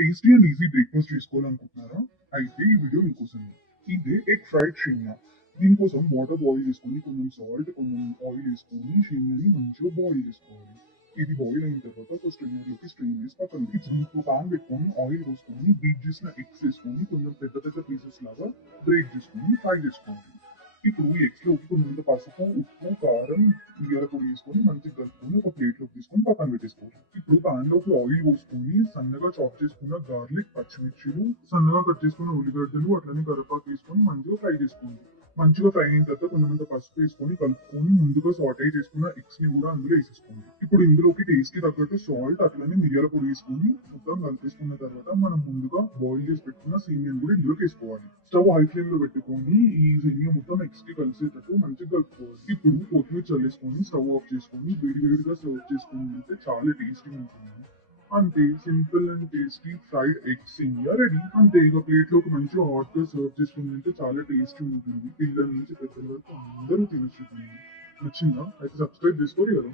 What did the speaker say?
Tasty and easy breakfast చేసుకోవాలనుకుంటున్నారా? అయితే ఈ వీడియో మీకోసమే. ఇదే ఎగ్ ఫ్రైడ్ షేమియా. దీనికోసం వాటర్ బాయిల్ చేసుకొని కొంచెం సాల్ట్, కొంచెం ఆయిల్ వేసుకొని షేమియాని మంచిగా బాయిల్ చేసుకోవాలి. ఇది బాయిల్ అయిన తర్వాత ఒక స్ట్రైనర్లోకి స్ట్రెయిన్ చేసి పక్కన పెట్టి, ఇప్పుడు ఇంకో పాన్ పెట్టుకొని ఆయిల్ పోసుకొని బీట్ చేసిన ఎగ్స్ వేసుకొని కొంచెం పెద్ద పెద్ద పీసెస్ లాగా బ్రేక్ చేసుకొని ఫ్రై చేసుకోండి. ఇప్పుడు ఈ ఎగ్స్ లోకి కొంచెం పసుపు, ఉప్పు, కారం, మిరియాల పొడి వేసుకొని మంచిగా కలుపుకొని ఒక ప్లేట్ లోకి తీసుకొని పక్కన పెట్టేసుకోవాలి. ఇప్పుడు పాన్ లోకి ఆయిల్ పోసుకొని సన్నగా చాప్ చేసుకున్న గార్లిక్, పచ్చిమిర్చిలు, సన్నగా కట్ చేసుకున్న ఉల్లిగడ్డలు, అట్లనే కరివేపాకు వేసుకొని మంచిగా ఫ్రై చేసుకోండి. మంచిగా ఫ్రై అయిన తర్వాత కొంచెం పసుపు వేసుకొని కలుపుకొని ముందుగా సాటే చేసుకున్న ఎగ్స్ ని కూడా అందులో వేసేసుకోండి. ఇప్పుడు ఇందులోకి టేస్ట్ కి తగ్గట్టు సాల్ట్, అట్లనే మిరియాల పొడి వేసుకొని మొత్తం కలిపేసుకున్న తర్వాత మనం ముందుగా బాయిల్ చేసి పెట్టుకున్న సేమియాని కూడా ఇందులోకి వేసుకోవాలి. స్టవ్ హై ఫ్లేమ్ లో పెట్టుకొని ఈ సేమియా మొత్తం ఎగ్స్ కి కలిసేటట్టు మంచిగా కలుపుకోవాలి. ఇప్పుడు కొత్తిమీర చల్లేసుకొని స్టవ్ ఆఫ్ చేసుకొని వేడి వేడిగా సర్వ్ చేసుకొని తింటే చాలా టేస్టీగా ఉంటుంది. అంతే, simple and tasty fried egg సేమియా రెడీ. అంతే, ఇక ప్లేట్ లోకి మంచిగా హాట్ గా సర్వ్ చేసుకుని తింటే చాలా టేస్టీ ఉంటుంది. పిల్లల నుంచి పెద్దల వరకు అందరూ తినచ్చు దీన్ని. నచ్చిందా? అయితే సబ్స్క్రైబ్ చేసుకోరు కదా.